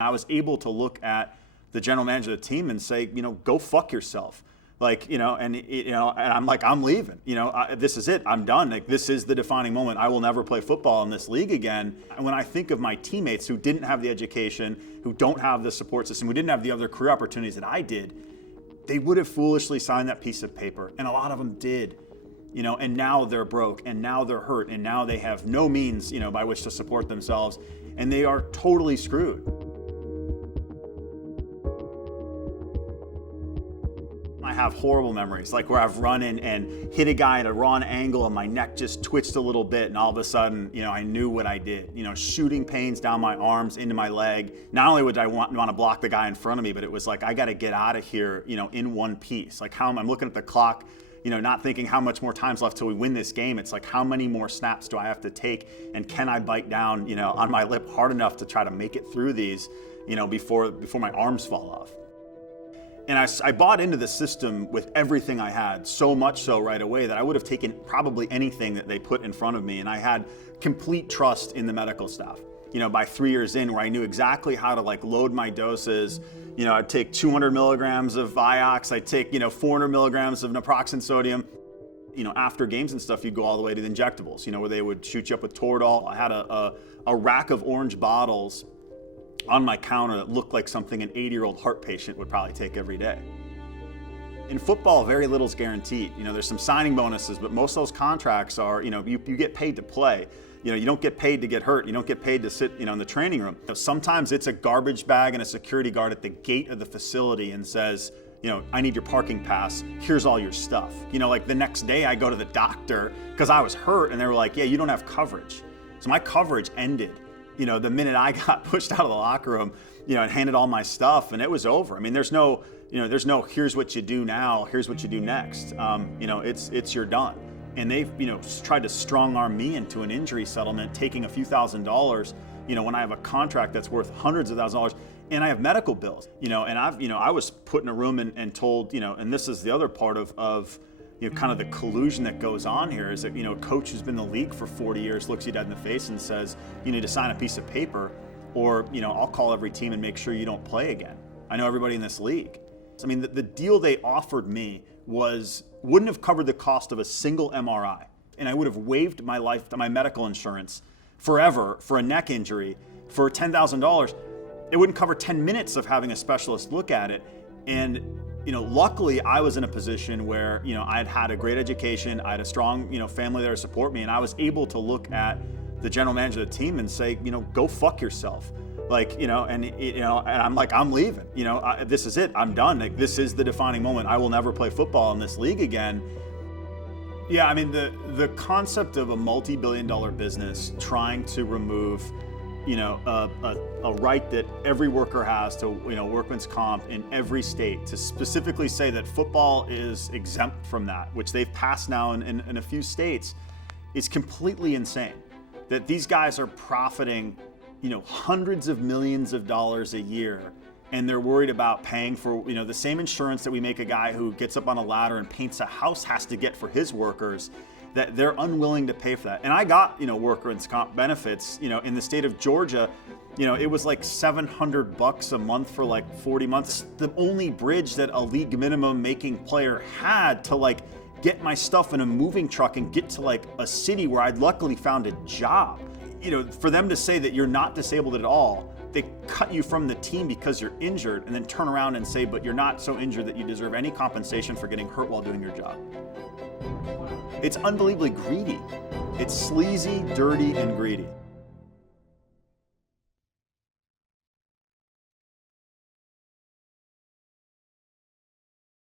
I was able to look at the general manager of the team and say, go fuck yourself. And I'm like, I'm leaving. This is it. I'm done. Like, this is the defining moment. I will never play football in this league again. And when I think of my teammates who didn't have the education, who don't have the support system, who didn't have the other career opportunities that I did, they would have foolishly signed that piece of paper. And a lot of them did. And now they're broke, and now they're hurt, and now they have no means, by which to support themselves, and they are totally screwed. I have horrible memories, like where I've run in and hit a guy at a wrong angle and my neck just twitched a little bit, and all of a sudden, I knew what I did. Shooting pains down my arms, into my leg. Not only would I want to block the guy in front of me, but it was like, I got to get out of here, in one piece. Like, I'm looking at the clock, not thinking how much more time's left till we win this game. It's like, how many more snaps do I have to take, and can I bite down, on my lip hard enough to try to make it through these, before my arms fall off. And I bought into the system with everything I had, so much so right away that I would have taken probably anything that they put in front of me. And I had complete trust in the medical staff. By 3 years in, where I knew exactly how to load my doses. I'd take 200 milligrams of Vioxx, I'd take 400 milligrams of naproxen sodium. After games and stuff, you'd go all the way to the injectables, where they would shoot you up with Toradol. I had a rack of orange bottles on my counter that looked like something an 80-year-old heart patient would probably take every day. In football, very little is guaranteed. There's some signing bonuses, but most of those contracts are, you get paid to play. You don't get paid to get hurt. You don't get paid to sit, in the training room. Sometimes it's a garbage bag and a security guard at the gate of the facility and says, I need your parking pass. Here's all your stuff. Like the next day I go to the doctor because I was hurt, and they were like, yeah, you don't have coverage. So my coverage ended. The minute I got pushed out of the locker room, and handed all my stuff, and it was over. I mean, there's no here's what you do now, here's what you do next. It's you're done. And they've, tried to strong arm me into an injury settlement, taking a few $1,000s, when I have a contract that's worth hundreds of thousands of dollars, and I have medical bills, and I was put in a room and told, and this is the other part of kind of the collusion that goes on here is that, a coach who's been in the league for 40 years looks you dead in the face and says, you need to sign a piece of paper, or, I'll call every team and make sure you don't play again. I know everybody in this league. I mean, the deal they offered me wouldn't have covered the cost of a single MRI. And I would have waived my medical insurance forever for a neck injury for $10,000. It wouldn't cover 10 minutes of having a specialist look at it. And luckily I was in a position where, I had a great education, I had a strong, family there to support me, and I was able to look at the general manager of the team and say, go fuck yourself. And I'm like, I'm leaving. This is it. I'm done. Like, this is the defining moment. I will never play football in this league again. Yeah, I mean, the concept of a multi-billion-dollar business trying to remove a right that every worker has to, workman's comp in every state, to specifically say that football is exempt from that, which they've passed now in a few states, is completely insane. That these guys are profiting, hundreds of millions of dollars a year, and they're worried about paying for, the same insurance that we make a guy who gets up on a ladder and paints a house has to get for his workers, that they're unwilling to pay for that. And I got, workers' comp benefits, in the state of Georgia, it was like $700 a month for like 40 months. The only bridge that a league minimum making player had to get my stuff in a moving truck and get to a city where I'd luckily found a job. For them to say that you're not disabled at all, they cut you from the team because you're injured, and then turn around and say, but you're not so injured that you deserve any compensation for getting hurt while doing your job. It's unbelievably greedy. It's sleazy, dirty, and greedy.